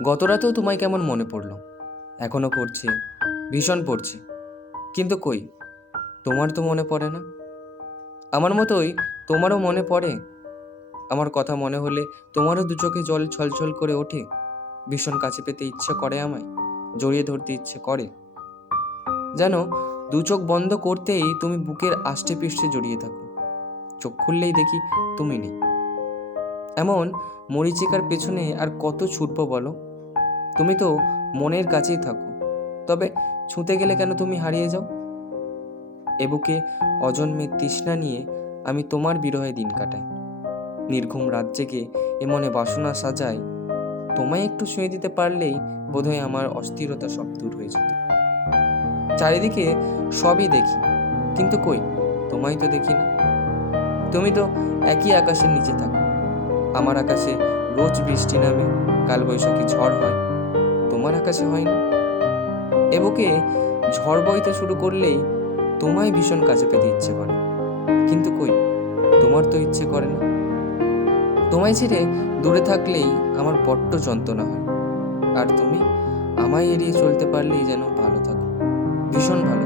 গত রাতেও তোমায় কেমন মনে পড়লো, এখনো পড়ছে, ভীষণ পড়ছে। কিন্তু কই, তোমার তো মনে পড়ে না। আমার মতোই তোমারও মনে পড়ে। আমার কথা মনে হলে তোমারও দু চোখে জল ছলছল করে ওঠে। ভীষণ কাছে পেতে ইচ্ছে করে আমায়, জড়িয়ে ধরতে ইচ্ছে করে। যেন দু চোখ বন্ধ করতেই তুমি বুকের আষ্টে পৃষ্ঠে জড়িয়ে থাকো, চোখ খুললেই দেখি তুমি নেই। এমন মরীচিকার পেছনে আর কত ছুটবো বলো? তুমি তো মনের কাছেই থাকো, তবে ছুঁতে গেলে কেন তুমি হারিয়ে যাও? এ বুকে অজন্মের তৃষ্ণা নিয়ে আমি তোমার বিরহে দিন কাটাই। নির্ঘুম রাত জেগে এ মনে বাসনা সাজাই। তোমায় একটু ছুঁয়ে দিতে পারলেই বোধহয় আমার অস্থিরতা সব দূর হয়ে যেত। চারিদিকে সবই দেখি, কিন্তু কই, তোমায় তো দেখি না। তুমি তো একই আকাশের নিচে থাকো। আমার আকাশে রোজ বৃষ্টি নামে, কালবৈশাখী ঝড় হয়, তোমার আকাশে হয় না। এ বুকে ঝড় বইতে শুরু করলেই তোমায় ভীষণ কাছে পেতে ইচ্ছে করে, কিন্তু কই, তোমার তো ইচ্ছে করে না। তোমায় ছেড়ে দূরে থাকলেই আমার বড্ড যন্ত্রণা হয়, আর তুমি আমায় এড়িয়ে চলতে পারলেই যেন ভালো থাকো, ভীষণ ভালো।